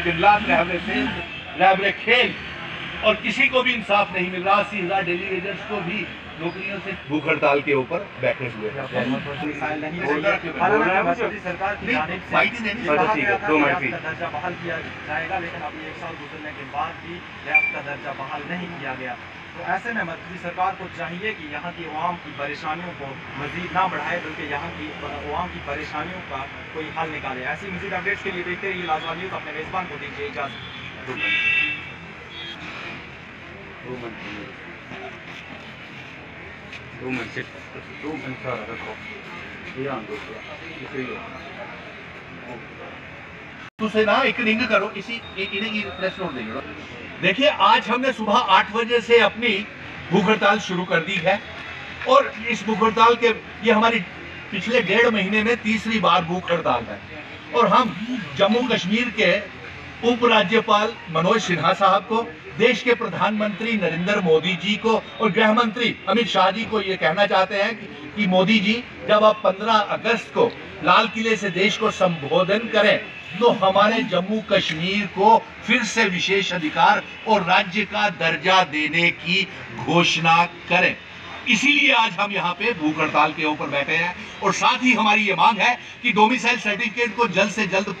जंगलात रहबरे से रहबरे खेल और किसी को भी इंसाफ नहीं मिल रहा। 80,000 डेली वेजर्स को भी नौकरियों से भूख हड़ताल के ऊपर बैठे हुए हैं। सरकार की जानिब से दर्जा बहाल किया जाएगा, लेकिन अभी 1 साल गुजरने के बाद भी रियासत का दर्जा बहाल नहीं किया गया। तो ऐसे में मरकजी सरकार को चाहिए कि यहाँ की अवाम की परेशानियों को मजीद ना बढ़ाए, बल्कि यहाँ की अवाम की परेशानियों का कोई हल निकाले। ऐसी मजीद अपडेट्स के लिए देखते रहिए लाजवाब न्यूज़। अपने मेज़बान को दीजिए इजाज़त। तुसे ना एक रिंग करो, इसी इन्हें की प्रेस नोट देंगे। देखिए, आज हमने सुबह 8 बजे से अपनी भूख हड़ताल शुरू कर दी है और इस भूख हड़ताल के ये हमारी पिछले 1.5 महीने में तीसरी बार भूख हड़ताल है। और हम जम्मू कश्मीर के उपराज्यपाल मनोज सिन्हा साहब को, देश के प्रधानमंत्री नरेंद्र मोदी जी को और गृह मंत्री अमित शाह जी को ये कहना चाहते हैं कि मोदी जी, जब आप 15 अगस्त को लाल किले से देश को संबोधन करें तो हमारे जम्मू कश्मीर को फिर से विशेष अधिकार और राज्य का दर्जा देने की घोषणा करें। इसीलिए आज हम यहाँ पे भूख हड़ताल के ऊपर बैठे हैं और साथ ही हमारी ये मांग है कि डोमिसाइल सर्टिफिकेट को जल्द से जल्द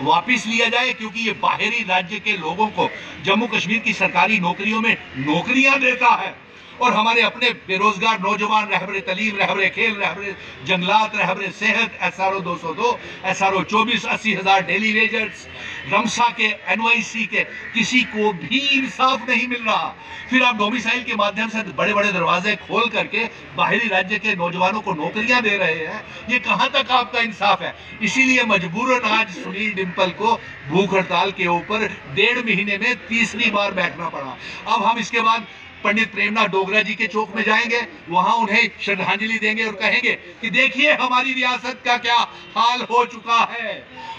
वापस लिया जाए, क्योंकि ये बाहरी राज्य के लोगों को जम्मू कश्मीर की सरकारी नौकरियों में नौकरियां देता है और हमारे अपने बेरोजगार नौजवान रहबरे तलीम, रहबरे खेल, रहबरे जंगलात, रहबरे सेहत, SRO 202, SRO 24, 80,000 डेली वेजर्स, रमसा के, NYC के किसी को भी इंसाफ नहीं मिल रहा। फिर आप डोमिसाइल के माध्यम से बड़े बड़े दरवाजे खोल करके बाहरी राज्य के नौजवानों को नौकरियां दे रहे हैं। ये कहां तक आपका इंसाफ है? इसीलिए मजबूरन आज सुनील डिम्पल को भूख हड़ताल के ऊपर 1.5 महीने में तीसरी बार बैठना पड़ा। अब हम इसके बाद पंडित प्रेमनाथ डोगरा जी के चौक में जाएंगे, वहां उन्हें श्रद्धांजलि देंगे और कहेंगे कि देखिए हमारी रियासत का क्या हाल हो चुका है।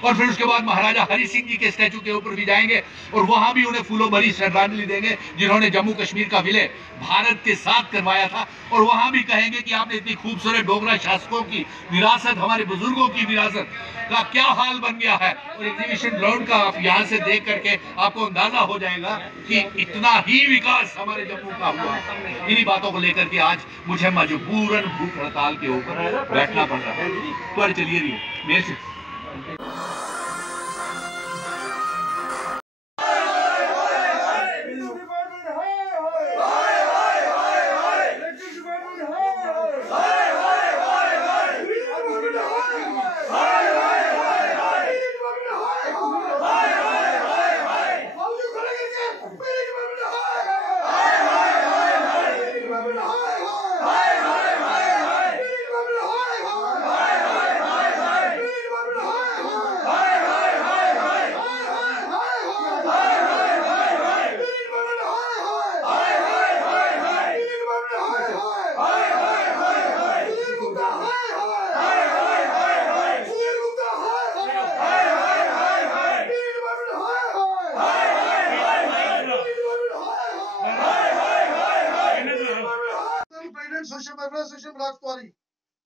और फिर उसके बाद महाराजा हरि सिंह जी के स्टैचू के ऊपर भी जाएंगे और वहां भी उन्हें फूलों भरी श्रद्धांजलि देंगे, जिन्होंने जम्मू कश्मीर का विलय भारत के साथ करवाया था। और वहां भी कहेंगे कि आपने इतनी खूबसूरत डोगरा शासकों की विरासत, हमारे बुजुर्गों की विरासत का क्या हाल बन गया है। और एग्जीबिशन ग्राउंड का आप यहाँ से देख करके आपको अंदाजा हो जाएगा कि इतना ही विकास हमारे जम्मू का हुआ। इन्हीं बातों को लेकर के आज मुझे मजबूरन भूख हड़ताल के ऊपर बैठना पड़ रहा है। तो चलिए मेरे से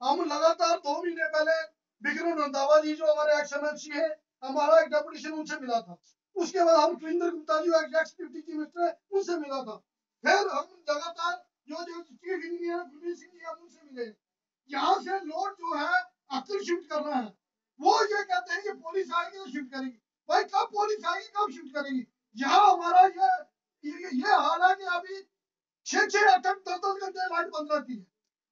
हम लगातार 2 महीने पहले विक्रम रंधावा जी जो हमारे एक्स-एमएलसी है, हमारा एक डेपुटेशन उनसे मिला था। उसके बाद हम Surendra Gupta ji x deputy chief minister उनसे मिला था। फिर हम लगातार जो चीफ इंजीनियर गुरमीत सिंह जी हम उनसे मिले। यहाँ से लोड जो है अक्सर शिफ्ट करना है, वो ये कहते हैं कि पुलिस आएगी तो शिफ्ट करेगी। भाई कब पुलिस आएगी, कब शिफ्ट करेगी? यहाँ हमारा ये हाल है कि अभी 6-6 अटेम्प्ट 10-10 घंटे लाइट बंद रहती है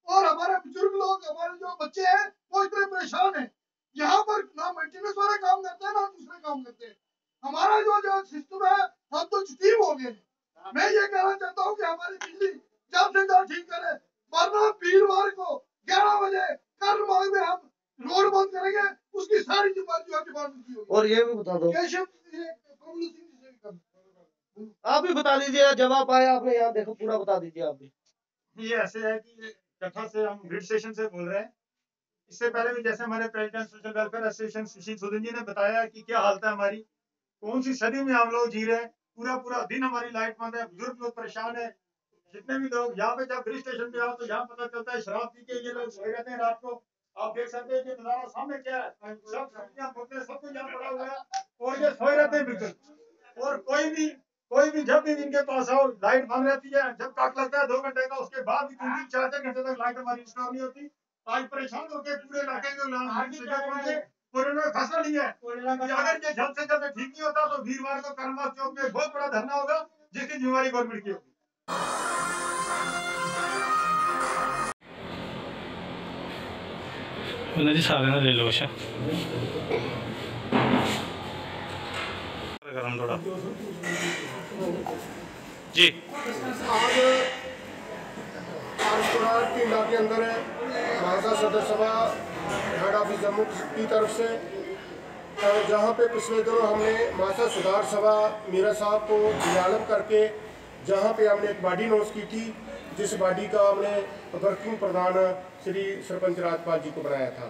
और हमारे बुजुर्ग लोग, हमारे जो बच्चे हैं वो इतने परेशान हैं। यहाँ पर ना मेंटेनेंस वाले काम करते हैं ना दूसरे काम करते हैं। हमारा जो सिस्टम है हम तो चीफ हो गए। मैं ये कहना चाहता हूँ कि हमारी बिजली जल्द से जल्द ठीक करे, वरना वीरवार को 11 बजे कर्म मार्ग में हम रोड बंद करेंगे, उसकी सारी जिम्मेदारी डिपार्टमेंट की होगी। और ये भी बता दो, आप भी बता दीजिए, जवाब आया आपने, यहाँ देखो पूरा बता दीजिए आप भी। ये ऐसे है कि कथा से हम ग्रिड स्टेशन से बोल रहे हैं। इससे पहले भी जैसे हमारे प्रेसिडेंट सोशल वेलफेयर एसोसिएशन सुशील सुदन जी ने बताया कि क्या हालत है हमारी, कौन सी सदी में हम लोग जी रहे हैं। पूरा दिन हमारी लाइट बंद है, बुजुर्ग लोग परेशान है। जितने भी लोग यहाँ पे जब ब्रिज स्टेशन पे आओ तो यहाँ पता चलता है शराब पी के ये लोग सोए रहते हैं रात को। आप देख सकते हैं कि नजारा सामने क्या है, सब सब्जियां सब कुछ यहाँ पड़ा हुआ है और ये सोए रहते हैं बिल्कुल। और कोई भी जब भी इनके पास आओ लाइट बंद रहती है, जब कट लगता है 2 घंटे का, उसके बाद भी 3-4 घंटे तक लाइट हमारी इंस्टॉल नहीं होती। आज परेशान होकर पूरे इलाके में और उन्होंने फैसला लिया है कि अगर ये जल्द से जल्द ठीक नहीं होता तो वीरवार को कर्मा चौक में बहुत बड़ा धरना होगा, जिसकी जिम्मेवारी गवर्नमेंट की होगी। जी सारे ना ले लो अच्छा थोड़ा जी। आज टिंडा के अंदर महाराजा सदर सभा हेड ऑफिस जम्मू की तरफ से, जहाँ पे पिछले दिनों हमने महाराजा सुधार सभा मीरा साहब को नियालम करके जहाँ पे हमने एक बॉडी नोस की थी, जिस बॉडी का हमने वर्किंग प्रधान श्री सरपंच राजपाल जी को बनाया था।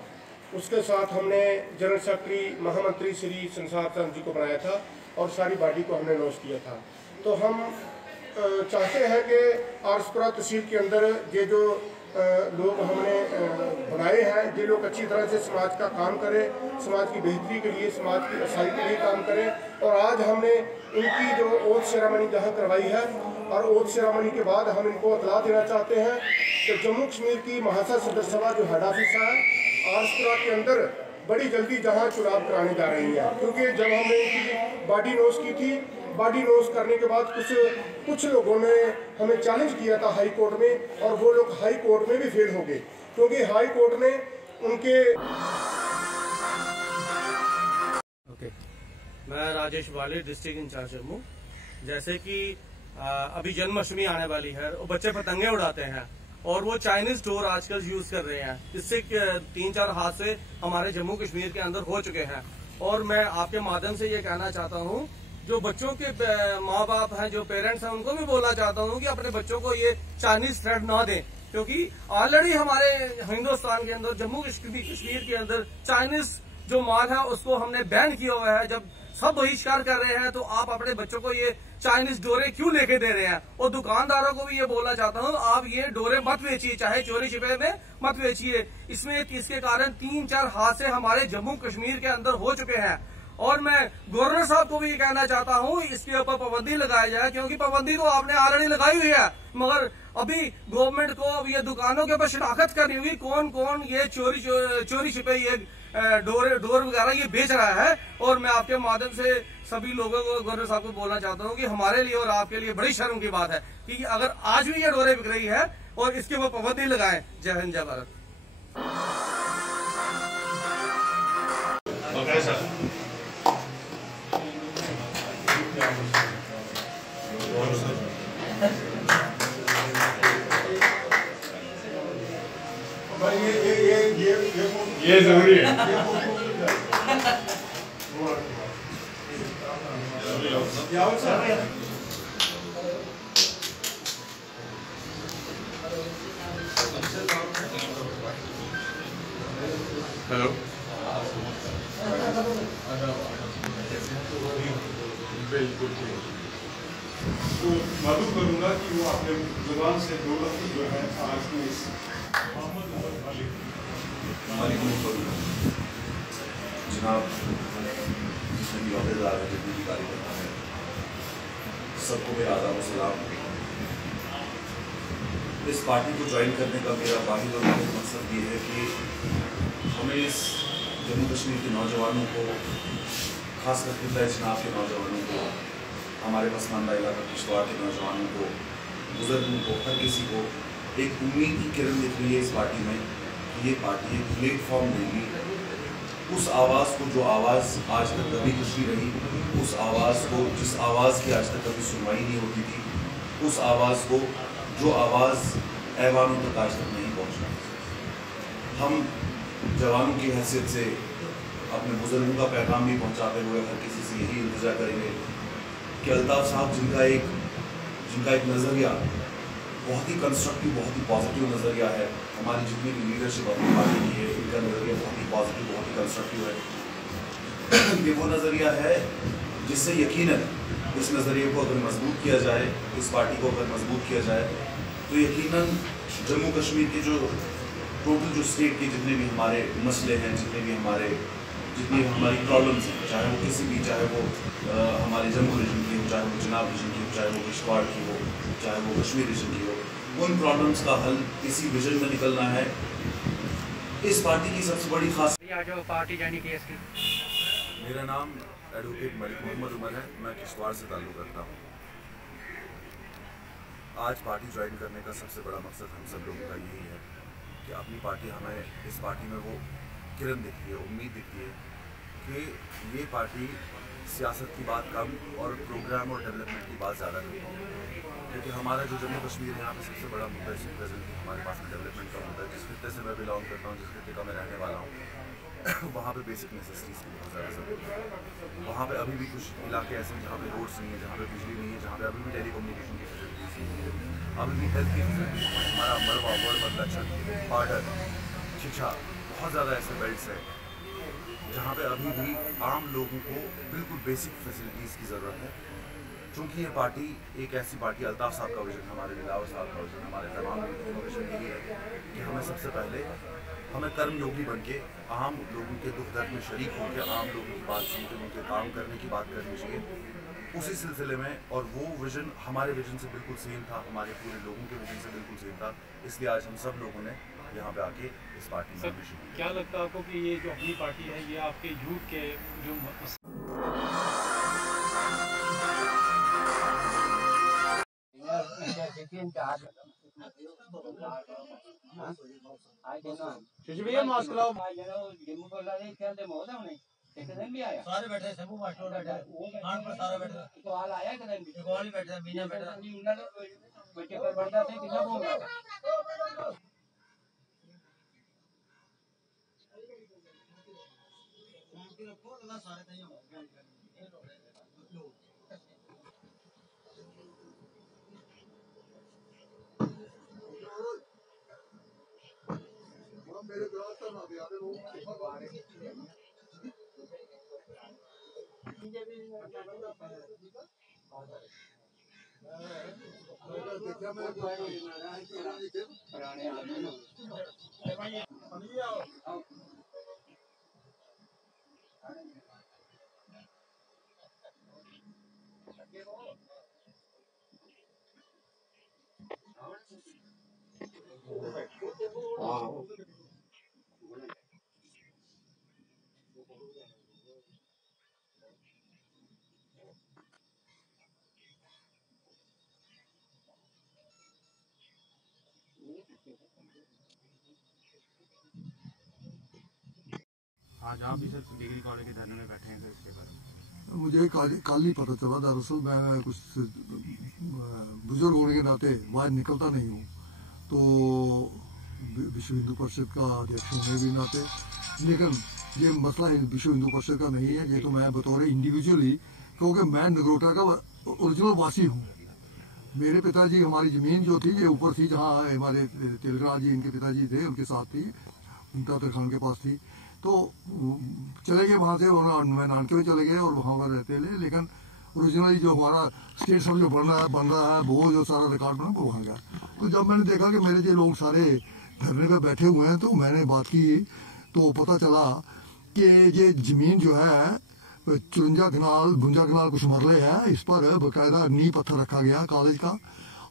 उसके साथ हमने जनरल सेक्रेटरी महामंत्री श्री संसार चंद जी को बनाया था और सारी बॉडी को हमने नोस किया था। तो हम चाहते हैं कि आरसपुरा तहसील के अंदर ये जो लोग हमने बनाए हैं, ये लोग अच्छी तरह से समाज का काम करें, समाज की बेहतरी के लिए, समाज की अच्छाई के लिए काम करें। और आज हमने इनकी जो ओथ सेरेमनी जहाँ करवाई है, और ओथ सेरेमनी के बाद हम इनको इतला देना चाहते हैं कि जम्मू कश्मीर की महाराजा सदर सभा जो हेड ऑफिस है आरसपुरा के अंदर बड़ी जल्दी जहाँ चुनाव कराने जा रही है। क्योंकि जब हमने इनकी बॉडी नोस की थी, बॉडी नोस करने के बाद कुछ लोगों ने हमें चैलेंज किया था हाई कोर्ट में, और वो लोग हाई कोर्ट में भी फेल हो गए, क्योंकि हाई कोर्ट ने उनके मैं राजेश वाले डिस्ट्रिक्ट इंचार्ज जम्मू। जैसे कि अभी जन्माष्टमी आने वाली है और बच्चे पतंगे उड़ाते हैं और वो चाइनीज डोर आजकल यूज कर रहे हैं। इससे 3-4 हादसे हमारे जम्मू कश्मीर के अंदर हो चुके हैं। और मैं आपके माध्यम से ये कहना चाहता हूँ, जो बच्चों के माँ बाप हैं, जो पेरेंट्स हैं, उनको भी बोलना चाहता हूँ कि अपने बच्चों को ये चाइनीज थ्रेड ना दें, क्योंकि ऑलरेडी हमारे हिंदुस्तान के अंदर जम्मू कश्मीर के अंदर चाइनीज जो माल है उसको हमने बैन किया हुआ है। जब सब बहिष्कार कर रहे हैं तो आप अपने बच्चों को ये चाइनीज डोरे क्यों लेके दे रहे हैं? और दुकानदारों को भी ये बोलना चाहता हूँ, आप ये डोरे मत बेचिए, चाहे चोरी छिपे में मत बेचिए। इसके कारण 3-4 हादसे हमारे जम्मू कश्मीर के अंदर हो चुके हैं। और मैं गवर्नर साहब को भी ये कहना चाहता हूँ, इसके ऊपर पाबंदी लगाई जाए, क्योंकि पाबंदी तो आपने ऑलरेडी लगाई हुई है, मगर अभी गवर्नमेंट को अब ये दुकानों के ऊपर शिनाख्त करनी होगी कौन कौन ये चोरी छिपे ये डोर वगैरह ये बेच रहा है। और मैं आपके माध्यम से सभी लोगों को, गवर्नर साहब को बोलना चाहता हूँ कि हमारे लिए और आपके लिए बड़ी शर्म की बात है कि अगर आज भी ये डोरे बिक रही है और इसके ऊपर पाबंदी लगाएं। जय हिंद, जय भारत। ये जरूरी है। हेलो, बिल्कुल ठीक। तो मालूम करूंगा कि वो अपने जुबान से 2 लफ्ज़ जो है आज में इस जनाब जिसमें भी अहदेदार है, जितने भी कार्यकर्ता है, सबको मेरा आदाब और सलाम। इस पार्टी को ज्वाइन करने का मेरा वाहिद और मकसद ये है कि हमें इस जम्मू कश्मीर के नौजवानों को, खासकर किला चनाब के नौजवानों को, हमारे पसमानदा इलाका किश्तवाड़ के नौजवानों को, बुजुर्गों को, हर किसी को एक उम्मीद की किरण दिख रही है इस पार्टी में। ये पार्टी एक प्लेटफॉर्म देगी उस आवाज़ को, जो आवाज़ आज तक कभी कुछ नहीं रही, उस आवाज़ को, जिस आवाज़ की आज तक कभी सुनवाई नहीं होती थी, उस आवाज़ को, जो आवाज़ ऐवानों तक आज तक नहीं पहुँचा। हम जवानों की हैसियत से अपने बुजुर्गों का पैगाम भी पहुँचाते हुए हर किसी से यही इंतज़ार करेंगे कि अल्ताफ़ साहब जिनका एक नज़रिया बहुत ही कंस्ट्रक्टिव, बहुत ही पॉजिटिव नज़रिया है, हमारी जितनी भी लीडरशिप अपनी पार्टी की है, इनका नज़रिया बहुत ही पॉजिटिव, बहुत ही कंस्ट्रक्टिव है। ये वो नज़रिया है जिससे यकीनन इस नज़रिए को अगर मजबूत किया जाए, इस पार्टी को अगर मजबूत किया जाए, तो यकीनन जम्मू कश्मीर के जो टोटल जो स्टेट के जितने भी हमारे मसले हैं, जितने भी हमारे जितनी हमारी प्रॉब्लम्स हैं, चाहे वो किसी भी, चाहे वो हमारे जम्मू रीजन की हो, चाहे वो चिनाब रीजन की हो, चाहे वो किश्तवाड़ की हो, चाहे वो कश्मीर रीजन की हो, उन प्रॉब्लम्स का हल इसी विजन में निकलना है। इस पार्टी की सबसे बड़ी खास पार्टी जानी की इसकी। मेरा नाम एडवोकेट मलिक मोहम्मद उमर है, मैं किश्तवाड़ से ताल्लुक़ रखता हूँ। आज पार्टी ज्वाइन करने का सबसे बड़ा मकसद हम सब लोगों का यही है कि अपनी पार्टी, हमें इस पार्टी में वो किरण दिखती है, उम्मीद दिखती है कि ये पार्टी सियासत की बात कम और प्रोग्राम और डेवलपमेंट की बात ज़्यादा करती है। क्योंकि हमारा जो जम्मू कश्मीर है, यहाँ पे सबसे बड़ा मुद्दा इस प्रेजेंटली हमारे पास में डेवलपमेंट का मुद्दा है। जिस खित्ते से मैं बिलोंग करता हूँ, जिस खित्ते का मैं रहने वाला हूँ, वहाँ पे बेसिक नेसेसिटीज़ की बहुत ज़्यादा ज़रूरत है। वहाँ पे अभी भी कुछ इलाके ऐसे हैं जहाँ पे रोड्स नहीं है, जहाँ पे बिजली नहीं है, जहाँ पे अभी भी टेलीकम्युनिकेशन की फैसिलिटीज़ नहीं है, अभी भी हेल्थ की फैसिलिटीज़, हमारा मलबा, वर्ड, लक्षण, बॉर्डर, शिक्षा, बहुत ज़्यादा ऐसे बेल्ट्स हैं जहाँ पे अभी भी आम लोगों को बिल्कुल बेसिक फैसिलिटीज़ की ज़रूरत है। चूँकि ये पार्टी एक ऐसी पार्टी, अल्ताफ़ साहब का विजन, हमारे दिलावर साहब का विजन, हमारे तमाम लोगों का विजन यही है कि हमें सबसे पहले हमें कर्मयोगी बन के आम लोगों के दुख दर्द में शरीक होकर आम लोगों की बात सुन के उनके काम करने की बात करनी चाहिए। उसी सिलसिले में, और वो विजन हमारे विजन से बिल्कुल सेम था, हमारे पूरे लोगों के विजन से बिल्कुल सेम था, इसलिए आज हम सब लोगों ने यहाँ पे आके इस पार्टी में शामिल। क्या लगता है आपको कि ये जो अपनी पार्टी है, ये आपके यूथ के जो एक दिन भी आया, सारे बैठे, सबू मास्टर बैठे, खान पर सारा बैठे, इकबाल आया एक दिन भी, इकबाल ही बैठा, मीना बैठा, बच्चे पर बढ़ता थे कितना बोल रहा था। सारे कहीं मेरे ग्रास का ना दिया दे लोग देखा मैं पुराने आदमी आज आप भी सर डिग्री कॉलेज के धरने में बैठे हैं सर, इसके बारे में मुझे कल ही पता चला। दरअसल मैं कुछ बुजुर्ग होने के नाते बाहर निकलता नहीं हूँ, तो विश्व हिंदू परिषद का अध्यक्ष होने के नाते, लेकिन ये मसला विश्व हिंदू परिषद का नहीं है। ये तो मैं बतौर इंडिविजुअली, क्योंकि मैं नगरोटा का ओरिजिनल वासी हूँ। मेरे पिताजी, हमारी ज़मीन जो थी ये ऊपर थी, जहाँ हमारे तिलकराज जी इनके पिताजी थे, उनके साथ थी, उनका खान के पास थी। तो चले गए वहाँ से, और मैं नानके में चले गए और वहाँ पर रहते रहे। लेकिन ओरिजिनली जो हमारा स्टेट सब जो बन रहा है वो जो सारा रिकॉर्ड बना वो वहाँ गया। तो जब मैंने देखा कि मेरे जो लोग सारे धरने पे बैठे हुए हैं, तो मैंने बात की, तो पता चला कि ये ज़मीन जो है 54 कनाल 52 कनाल कुछ मरले है, इस पर बाकायदा नींव पत्थर रखा गया कॉलेज का,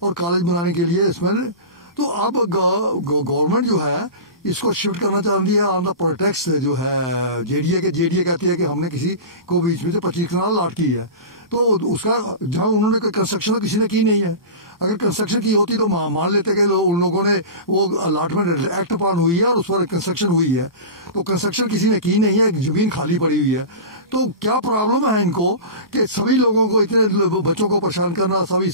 और कॉलेज बनाने के लिए इसमें, तो अब गवर्नमेंट जो है इसको शिफ्ट करना चाहती है ऑन द प्रोटेक्स्ट जो है जेडीए कहती है कि हमने किसी को बीच में से 25 कनाल लाट की है। तो उसका जहाँ उन्होंने कोई कंस्ट्रक्शन किसी ने की नहीं है। अगर कंस्ट्रक्शन की होती तो मान लेते कि उन लोगों ने वो अलाटमेंट एक्ट पान हुई है और उस पर कंस्ट्रक्शन हुई है। तो कंस्ट्रक्शन किसी ने की नहीं है, जमीन खाली पड़ी हुई है। तो क्या प्रॉब्लम है इनको कि सभी लोगों को, इतने बच्चों को परेशान करना, सभी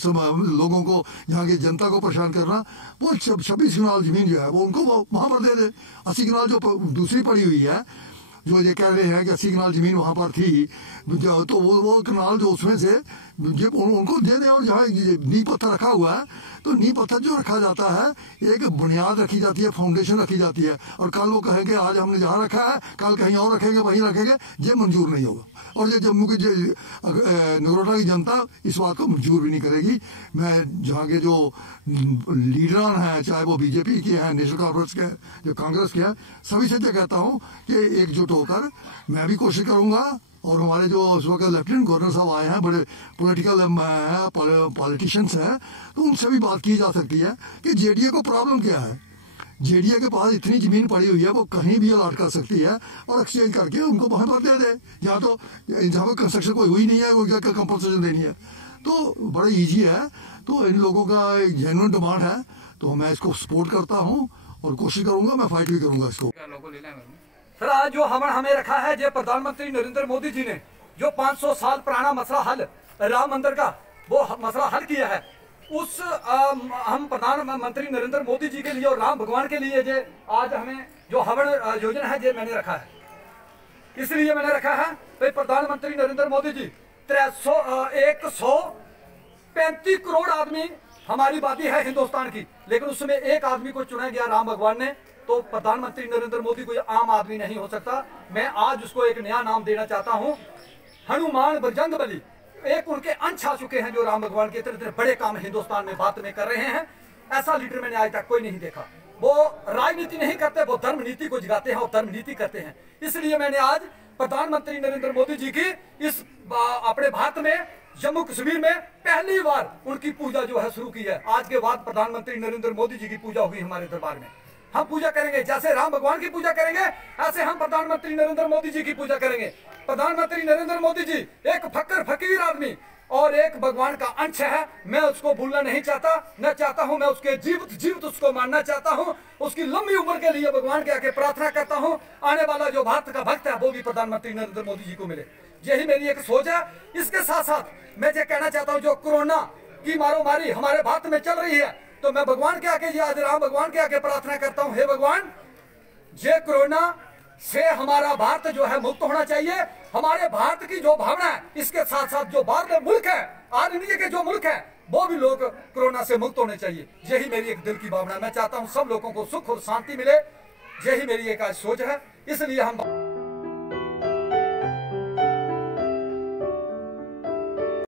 लोगों को, यहाँ की जनता को परेशान करना। वो 26 कनाल जमीन जो है वो उनको वहाँ पर दे दे। 80 कनाल जो दूसरी पड़ी हुई है, जो ये कह रहे हैं कि 80 कनाल जमीन वहाँ पर थी, तो वो कनाल जो उसमें से उनको दे दें। और जहाँ नींव पत्थर रखा हुआ है, तो नींव पत्थर जो रखा जाता है, एक बुनियाद रखी जाती है, फाउंडेशन रखी जाती है, और कल वो कहेंगे आज हमने जहाँ रखा है, कल कहीं और रखेंगे, वहीं रखेंगे, ये मंजूर नहीं होगा। और ये जम्मू की नगरोटा की जनता इस बात को मंजूर भी नहीं करेगी। मैं जहाँ के जो लीडरान हैं, चाहे वो बीजेपी के हैं, नेशनल कॉन्फ्रेंस के, जो कांग्रेस के हैं, सभी से कहता हूँ कि एकजुट होकर मैं भी कोशिश करूंगा, और हमारे जो उस वक्त लेफ्टिनेंट गवर्नर साहब आए हैं, बड़े पॉलिटिकल पॉलिटिशियंस हैं, तो उनसे भी बात की जा सकती है कि जेडीए को प्रॉब्लम क्या है। जेडीए के पास इतनी ज़मीन पड़ी हुई है, वो कहीं भी अलाट कर सकती है और एक्सचेंज करके उनको वहाँ पर दे दे, जहाँ पर कंस्ट्रक्शन कोई हुई नहीं है, वो क्या कंपनसेशन देनी है, तो बड़ा ईजी है। तो इन लोगों का एक जेन्युइन डिमांड है, तो मैं इसको सपोर्ट करता हूँ और कोशिश करूँगा, मैं फाइट भी करूँगा इसको। सर, आज जो हमें रखा है जो प्रधानमंत्री नरेंद्र मोदी जी ने जो 500 साल पुराना मसला हल राम मंदिर का वो मसला हल किया है, उस हम प्रधानमंत्री नरेंद्र मोदी जी के लिए और राम भगवान के लिए जो आज हमें जो हवन योजना है जो मैंने रखा है, इसलिए मैंने रखा है भाई प्रधानमंत्री नरेंद्र मोदी जी 135 करोड़ आदमी हमारी आबादी है हिंदुस्तान की, लेकिन उसमें एक आदमी को चुना गया राम भगवान ने, तो प्रधानमंत्री नरेंद्र मोदी कोई आम आदमी नहीं हो सकता। मैं आज उसको एक नया नाम देना चाहता हूं, हनुमान बजरंगबली। एक उनके अंश आ चुके हैं जो राम भगवान के इतने बड़े काम हिंदुस्तान में बात में कर रहे हैं। ऐसा लीडर मैंने आज तक कोई नहीं देखा। वो राजनीति नहीं करते, वो धर्म नीति को जगाते हैं और धर्म नीति करते हैं। इसलिए मैंने आज प्रधानमंत्री नरेंद्र मोदी जी की इस अपने भारत में जम्मू कश्मीर में पहली बार उनकी पूजा जो है शुरू की है। आज के बाद प्रधानमंत्री नरेंद्र मोदी जी की पूजा होगी हमारे दरबार में। हम पूजा करेंगे, जैसे राम भगवान की पूजा करेंगे ऐसे हम प्रधानमंत्री नरेंद्र मोदी जी की पूजा करेंगे। प्रधानमंत्री नरेंद्र मोदी जी एक फकीर आदमी और एक भगवान का अंश है। मैं उसको भूलना नहीं चाहता, न चाहता हूं मैं उसके जीवित उसको मानना चाहता हूं। उसकी लंबी उम्र के लिए भगवान के आगे प्रार्थना करता हूं, आने वाला जो भारत का भक्त है वो भी प्रधानमंत्री नरेंद्र मोदी जी को मिले। यही मेरी एक सोच है। इसके साथ साथ मैं ये कहना चाहता हूं, जो कोरोना की मारोमारी हमारे भारत में चल रही है, तो मैं भगवान के आगे, आज राम भगवान के आगे प्रार्थना करता हूं, हे भगवान, ये कोरोना से हमारा भारत जो है मुक्त होना चाहिए। हमारे भारत की जो भावना है, इसके साथ साथ जो बाहर मुल्क है, आज इंडिया के जो मुल्क है, वो भी लोग कोरोना से मुक्त होने चाहिए। यही मेरी एक दिल की भावना है। मैं चाहता हूं सब लोगों को सुख और शांति मिले। यही मेरी एक आज सोच है। इसलिए हम